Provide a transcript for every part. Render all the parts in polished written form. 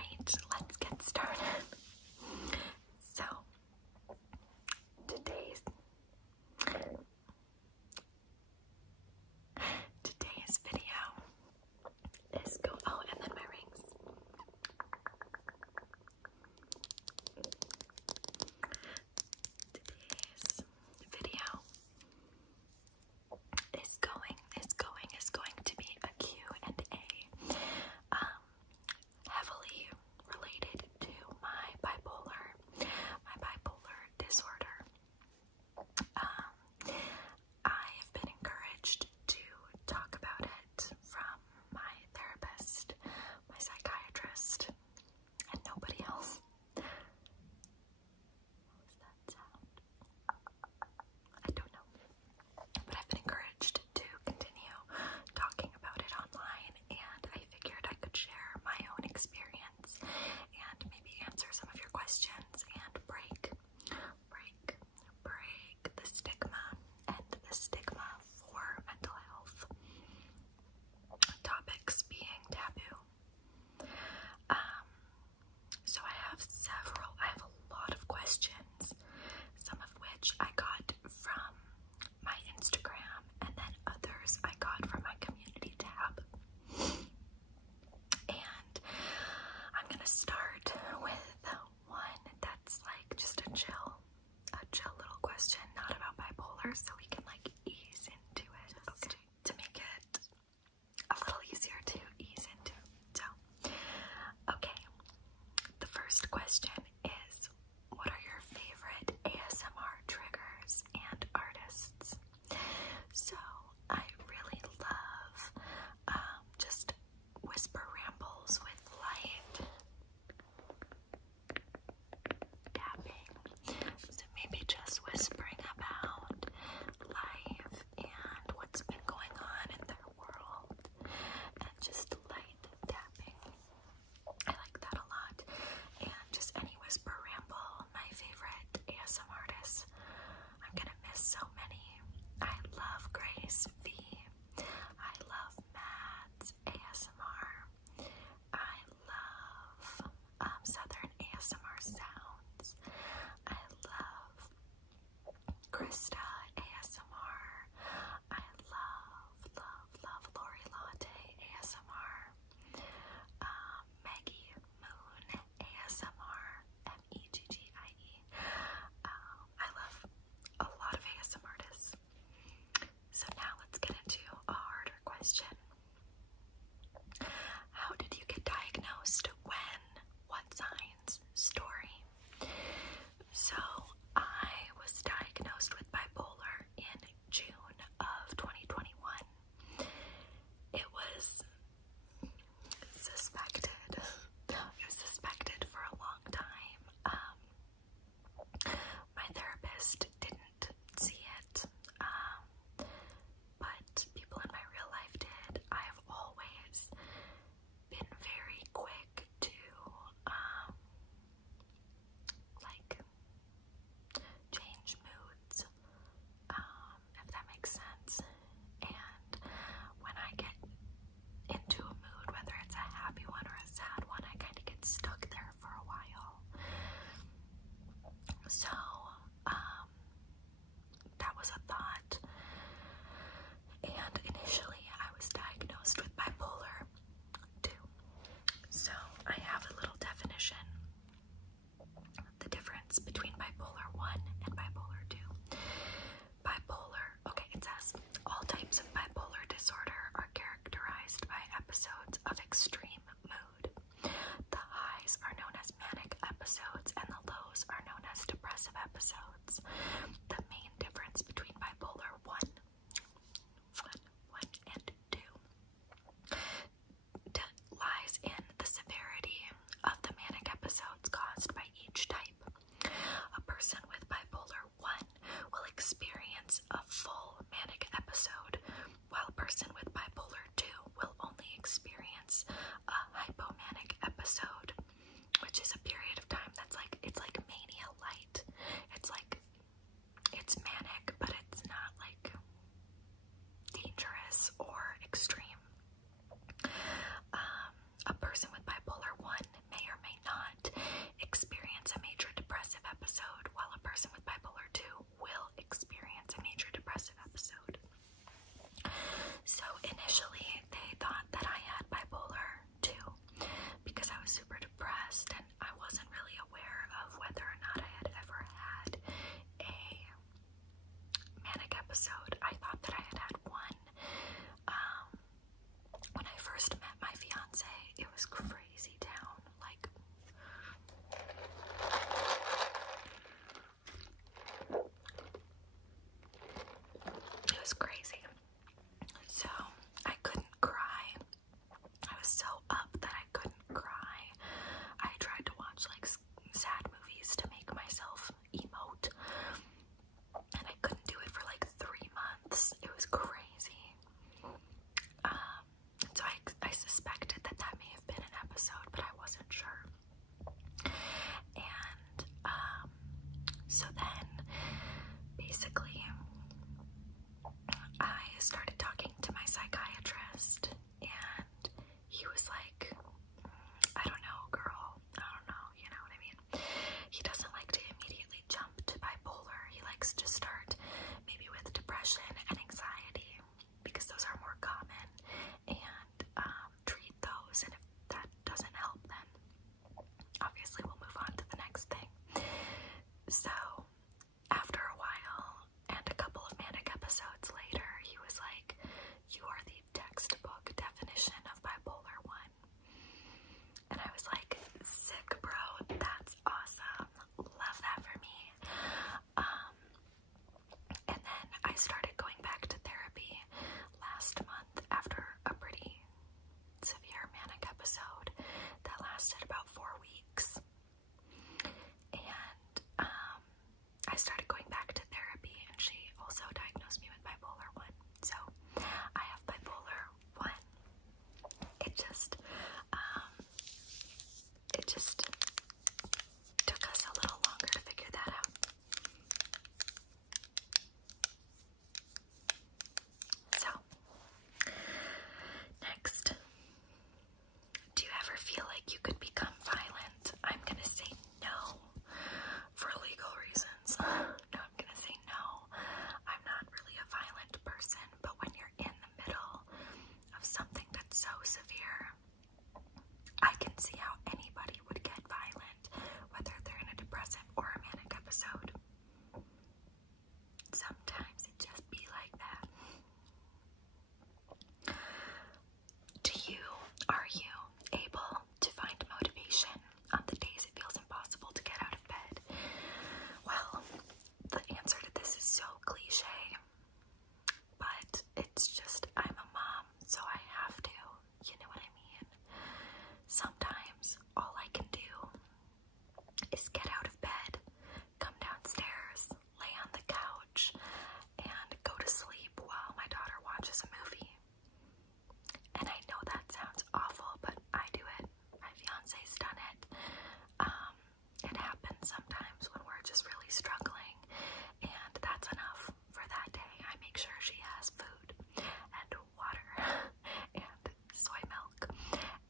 Alright, let's get started. So, today's video is oh, and then my rings. Today's video is going to be a Q&A, heavily related to my bipolar disorder. I have been encouraged to talk about it from my therapist, my psychiatrist, and nobody else. What was that sound? I don't know. But I've been encouraged to continue talking about it online, and I figured I could share my own experience and maybe answer some of your questions and break the stigma and the stigma for mental health topics being taboo. So I have a lot of questions, some of which I got from my Instagram, and then others I got from my community tab. And I'm gonna start with one that's like just a chill little question, not about bipolar, so we can like ease into it, okay? To make it a little easier to ease into. So, okay, the first question is, what are your favorite ASMR triggers and artists? So, I really love just whisper rambles with light tapping. So maybe just whispering about life and what's been going on in their world, and just light tapping. I like that a lot. And just any whisper ramble. My favorite ASMR artists, I'm gonna miss so many. I love Grace V. I love Mads ASMR. I love Southern ASMR Sounds. I love Krista ASMR. I love Lori Latte ASMR. Maggie Moon ASMR. MEGGIE. I love a lot of ASMR artists. So now let's get into a harder question. How did you get diagnosed? When? What signs? Story. So I was diagnosed with bipolar in June of 2021. It was suspected. It was suspected for a long time. My therapist didn't see it, but people in my real life did. I have always been very quick to like change moods, if that makes sense. And when I get into a mood, whether it's a happy one or a sad one, I kind of get stuck there for a while. So that was a thought. And initially I was diagnosed with bipolar 2. So I have a little definition. The difference between bipolar 1 and bipolar 2. Bipolar, okay, it says, all types of bipolar disorder are characterized by episodes of extreme mood. The highs are known as manic episodes and the lows are known as depressive episodes. The main difference between bipolar 1 and 2 lies in the severity of the manic episodes caused by each type. A person with bipolar 1 will experience a full manic episode, while a person with bipolar 2 will only experience a hypomanic episode, which is a period of time that's like, it's like mania light. It's like diagnosed, and I wasn't really aware of whether or not I had ever had a manic episode. I thought that I had had one. When I first met my fiance, it was crazy town. Like, it was crazy. So I couldn't cry. I was so up that I couldn't cry. I tried to watch like sad movies to make myself emote, and I couldn't do it for like 3 months. It was crazy. So I suspected that that may have been an episode, but I wasn't sure. And so then basically I started talking to my psychiatrist, and he was like, I don't know, girl, I don't know, you know what I mean? He doesn't like to immediately jump to bipolar. He likes to start maybe with depression and anxiety, because those are more common, and treat those, and if that doesn't help, then obviously we'll move on to the next thing. So after a while, and a couple of manic episodes later, he was like, you are the textbook definition of bipolar 1. And I was like, sick, bro, that's awesome, love that for me. And then I started going back to therapy last month after a pretty severe manic episode that lasted about 4 weeks. And I started going back to therapy, and she also diagnosed me with bipolar 1. So I have bipolar 1. It just took us a little longer to figure that out. So next, do you ever feel like you could become violent? I'm gonna say no for legal reasons. No, I'm gonna say no. I'm not really a violent person, but when you're in the middle of something that's so severe, I can see how anybody would get violent, whether they're in a depressive or a manic episode. Sometimes it just be like that. Are you able to find motivation on the days it feels impossible to get out of bed? Well, the answer to this is so cliche, but it's just, I'm a mom, so I have to, you know what I mean? Sometimes all I can do is get out of bed, come downstairs, lay on the couch, and go to sleep while my daughter watches a movie. And I know that sounds awful, but I do it. My fiance's done it. It happens sometimes when we're just really struggling, and that's enough for that day. I make sure she has food and water and soy milk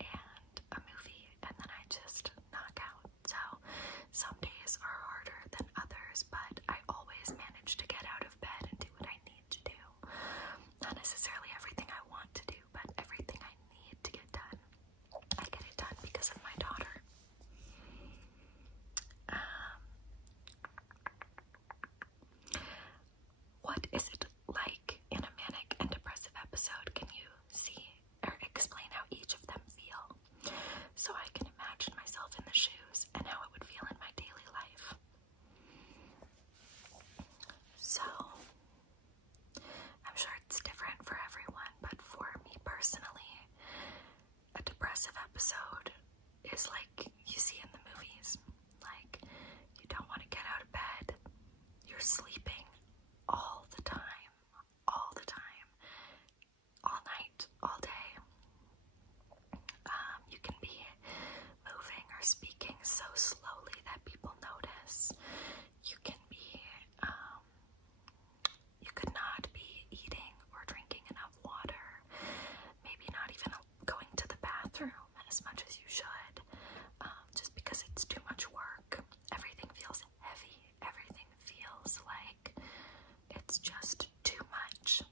and a movie, and then I just knock out. So some days are harder than others, but I always manage to get out of bed and do what I need to do. Not necessarily everything I want to do, but everything I need to get done, I get it done because of my daughter. What is it like in a manic and depressive episode? Can you see or explain how each of them feel, so I can imagine myself in the shoes and how it would feel in my daily life? So I'm sure it's different for everyone, but for me personally, a depressive episode is like you see in the movies. Like, you don't want to get out of bed, you're sleeping all the time, all night, all day. You can be moving or speaking so slowly that people notice. You can be, you could not be eating or drinking enough water, maybe not even going to the bathroom as much as you should, just because it's too much work. Everything feels heavy. Everything feels like it's just too much.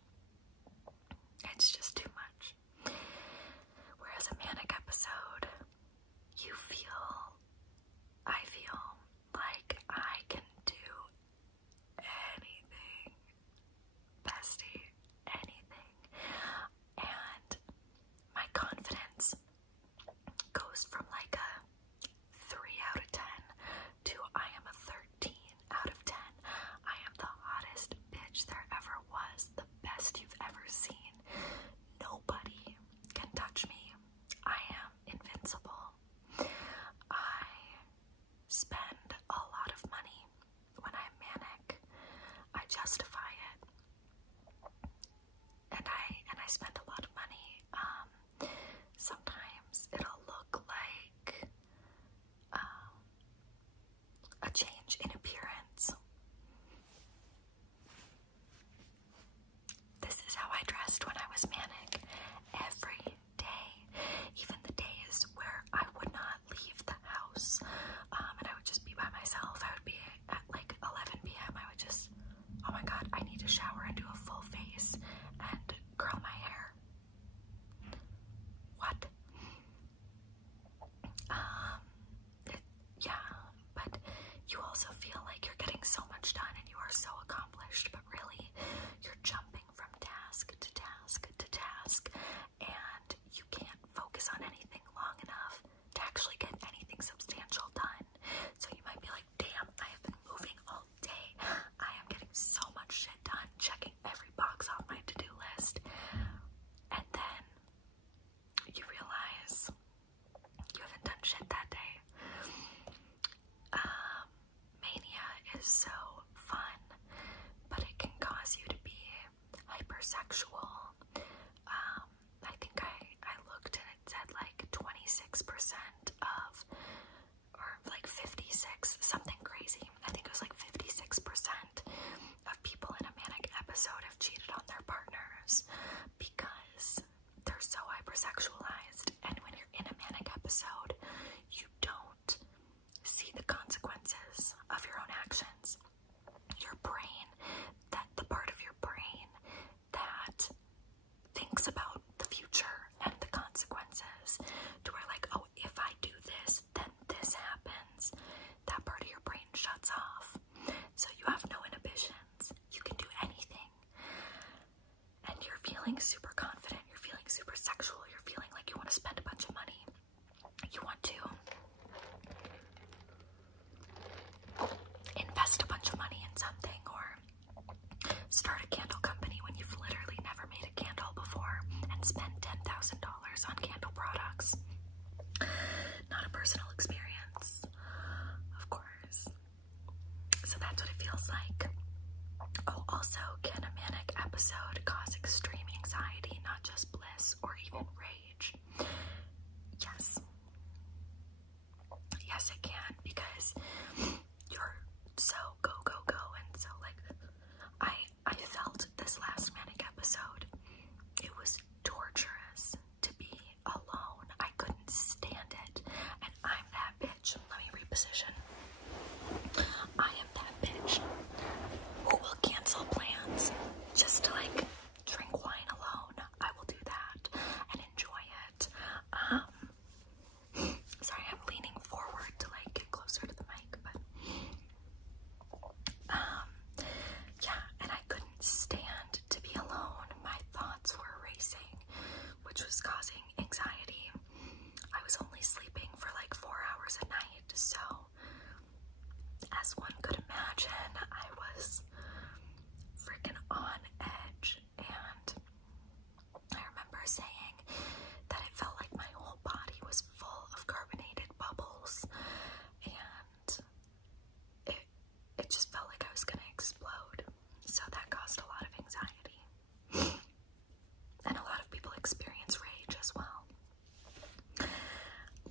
It's just too much. Whereas a manic episode, you feel you also feel like you're getting so much done and you are so accomplished, but really you're jumping from task to task to task, and you can't focus on anything long enough to actually get anything substantial done. So you might be like, damn, I have been moving all day. I am getting so much shit done, checking every box off my to-do list. And then you realize you haven't done shit that day. Mania is so fun, but it can cause you to be hypersexual. I think I looked and it said like 26% of, or like 56, something crazy. I think it was like 56% of people in a manic episode have cheated on their partners because they're so hypersexualized. And when you're in a manic episode, you don't see the consequences of your own actions. Your brain, the part of your brain that thinks about the future and the consequences, to where like, oh, if I do this, then this happens, that part of your brain shuts off. So you have no inhibitions. You can do anything. And you're feeling super confident. You're feeling super sexual. You're feeling like you want to spend a bunch of money. You want to invest a bunch of money in something, or start a candle company when you've literally never made a candle before and spend $10,000 on candle products. Not a personal experience, of course. So that's what it feels like. Oh, also, can a manic episode cause extreme anxiety, not just bliss or even rage? Yes. Yes, it can, because you're so go, go, go, and so like, I felt this last manic episode, it was torturous to be alone. I couldn't stand it, and I'm that bitch. Let me reposition. I am that bitch who will cancel plans just to like drink wine alone. I will do that and enjoy it. Sorry, I'm leaning forward to like get closer to the mic, but yeah, and I couldn't stand to be alone. My thoughts were racing, which was causing anxiety. I was only sleeping for like 4 hours a night, so as one could imagine, I was freaking on edge. And I remember saying that it felt like my whole body was full of carbonated bubbles, and it just felt like I was gonna explode. So that caused a lot of anxiety. And a lot of people experience rage as well.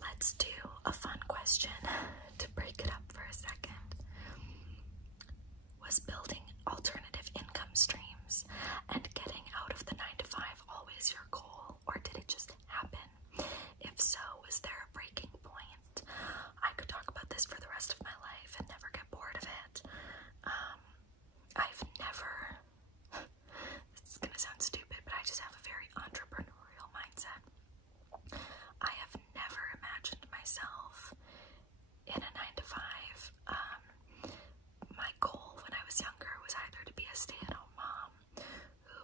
Let's do a fun question to break it up for a second. Was building alternative income streams and getting out of the 9-to-5 always your goal, or did it just happen? If so, was there a breaking point? I could talk about this for the rest of my life and never get bored of it. I've never, this is gonna sound stupid, but I just have a very entrepreneurial mindset. I have never imagined myself in a 9-to-5. My goal when I was younger was either to be a stay-at-home mom who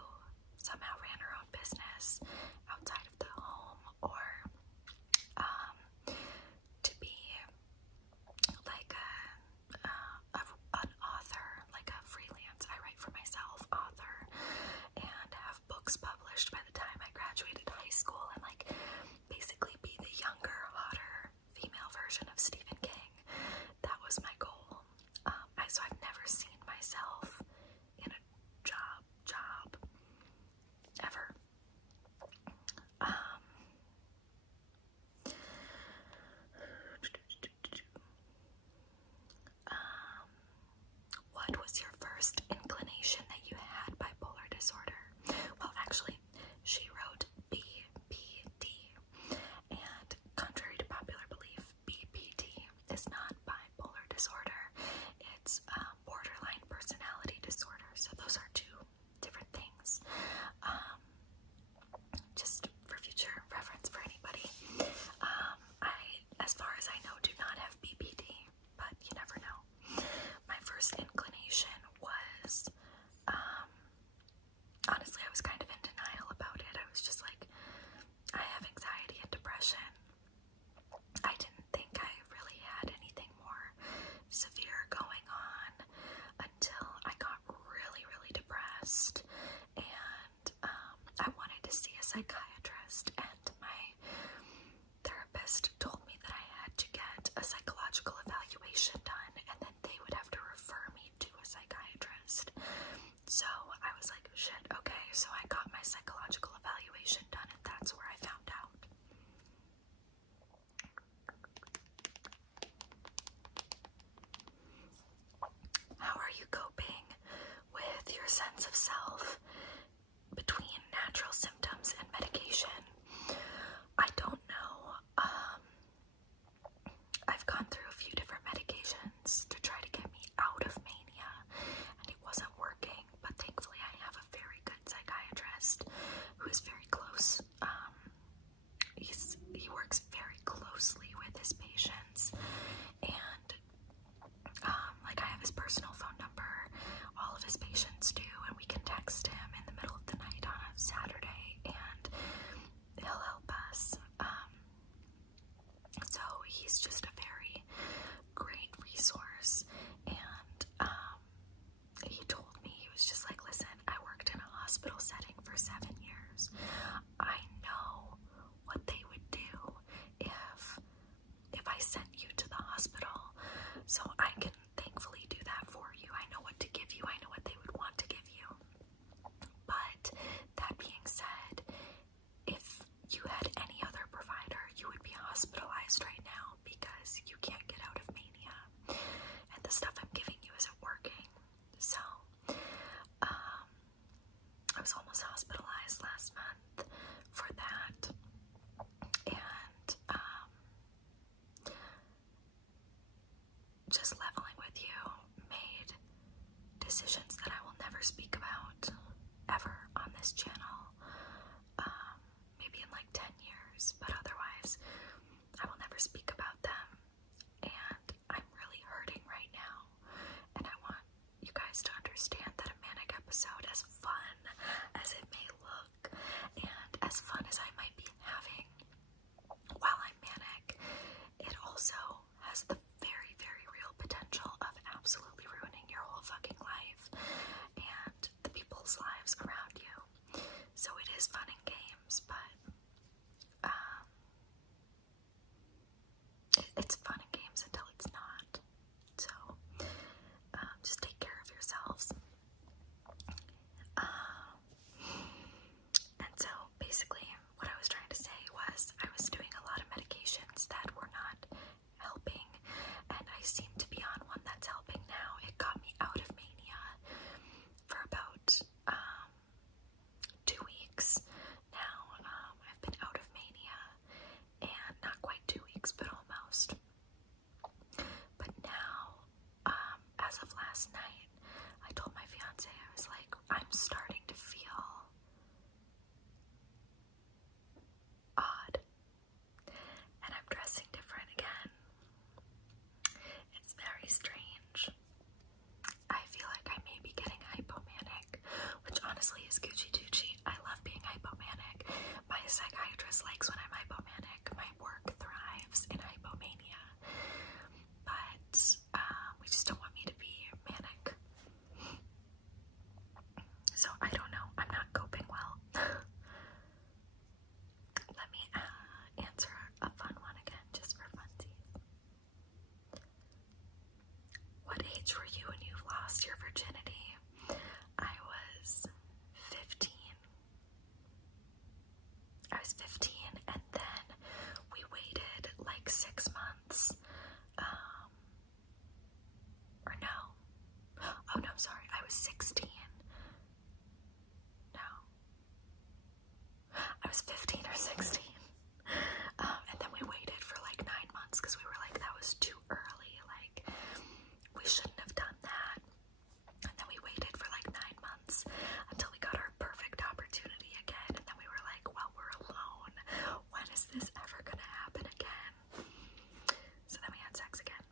somehow ran her own business outside of the home, or to be like an author, like a freelance, I write for myself, author, and have books published by the time I graduated high school, and like basically be the younger, hotter female version of Stephen King. That was my goal. So I've never seen myself in a job ever. What was your first inclination that you had bipolar disorder? Well, actually, she wrote BPD, and contrary to popular belief, BPD is not bipolar disorder. It's borderline personality disorder. So those are two different things. Just for future reference for anybody. I, as far as I know, do not have BPD, but you never know. My first inclination was, honestly, I was kind of in denial about it. I was just like, I have anxiety and depression. I didn't think I really had anything more severe going on until I got really, really depressed, and I wanted to see a psychiatrist, and my therapist told me that I had to get a psychological evaluation done, and then they would have to refer me to a psychiatrist. So I was like, shit, okay, so I got my psychological evaluation done, and that's where I found out. How are you coping with your sense of self between natural symptoms and medication? I don't know. I've gone through a few different medications to try to get me out of mania, and it wasn't working, but thankfully I have a very good psychiatrist who is very close. He works very closely with his patients, and like, I have his personal phone number. All of his patients do, and we can text him in the middle of the night on a Saturday, and he'll help us. So he's just a very great resource, and he told me, he was just like, listen, I worked in a hospital setting for 7 years. I know what they would do if I sent you to the hospital, so I can thankfully do that for you. I know what to give you. I know what they would want to give you. But that being said, if you had any other provider, you would be hospitalized right now because you can't get out of mania, and the stuff I'm giving you isn't working. So I was almost hospitalized last month for that, and just leveling with you, made decisions that I will never speak about ever on this channel, maybe in like 10 years, but otherwise I will never speak about them, and I'm really hurting right now, and I want you guys to understand that a manic episode, as fun as it may look, and as fun as I might be having while I'm manic, it also has the very, very real potential of absolutely ruining your whole fucking life and the people's lives around you. So it is fun and games, but it's fun and games until it's not. So just take care of yourselves. And so basically what I was trying to say was I was doing a lot of medications that were not helping, and I seem to be on one that's helping now. It got me out of mania for about 2 weeks now. I've been out of mania, and not quite 2 weeks, but almost. But now, as of last night, I told my fiance, I was like, I'm starting to feel odd, and I'm dressing different again. It's very strange. I feel like I may be getting hypomanic, which honestly is Gucci Gucci. I love being hypomanic. My psychiatrist likes when I'm hypomanic. My work thrives in hypomania, but we just don't want me to be manic. So I don't know. I'm not coping well. Let me answer a fun one again, just for funsies. What age were you when you lost your virginity? I was 15. I was 15, and then we waited like 6 months. Or no. Oh no, sorry. I was 16. No. I was 15 or 16. And then we waited for like 9 months because we were like, that was too early. Like, we shouldn't have done that. And then we waited for like 9 months until we got our perfect opportunity again. And then we were like, well, we're alone. When is this ever gonna happen again? So then we had sex again.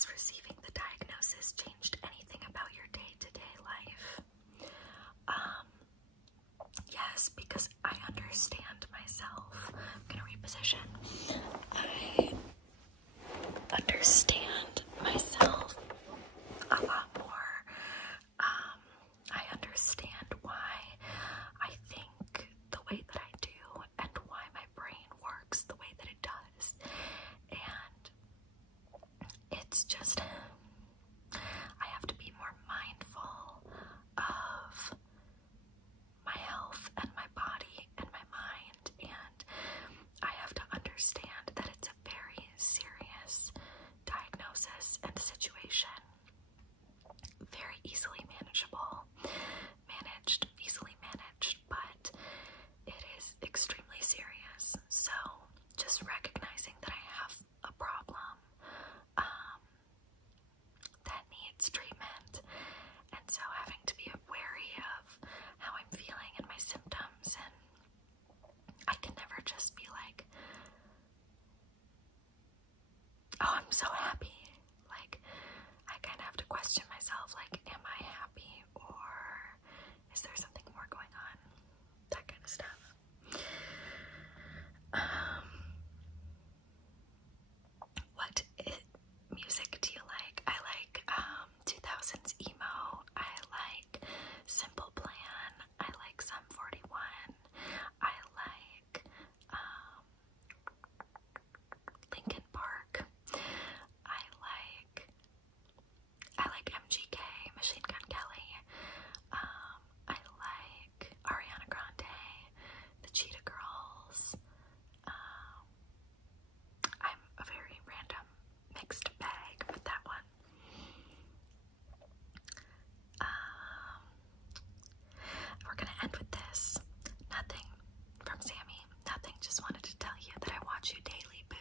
has receiving the diagnosis changed anything about your day-to-day life? Yes, because I understand myself. I'm gonna reposition. I understand myself a lot more. I understand why I think the way that I do and why my brain works the way that it does. And it's just, I have to be more mindful of my health and my body and my mind, and I have to understand that it's a very serious diagnosis and situation. Very easily easily managed, but it is extremely serious. So just recognizing that I have a problem that needs treatment, and so having to be wary of how I'm feeling and my symptoms, and I can never just be like, oh, I'm so happy. Like, I kind of have to question myself, like, am I happy, or is there something more going on? That kind of stuff. What music do you like? I like 2000s emo. I like Simple Plan. I like Sum 41. I like Linkin Park. I like MGK, Machine Gun Kelly. I like Ariana Grande, the Cheetah Girls. I'm a very random mixed bag with that one. We're gonna end with this. Nothing from Sammy. Nothing. Just wanted to tell you that I watch you daily, boo.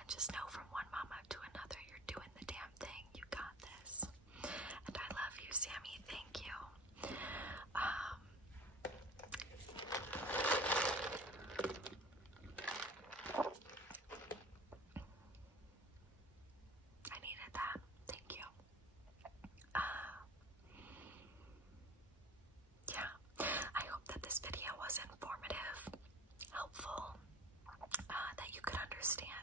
And just know from one mama to another, you're doing the damn thing. You got this. And I love you, Sammy. Thank you. I needed that. Thank you. Yeah. I hope that this video was informative, helpful, that you could understand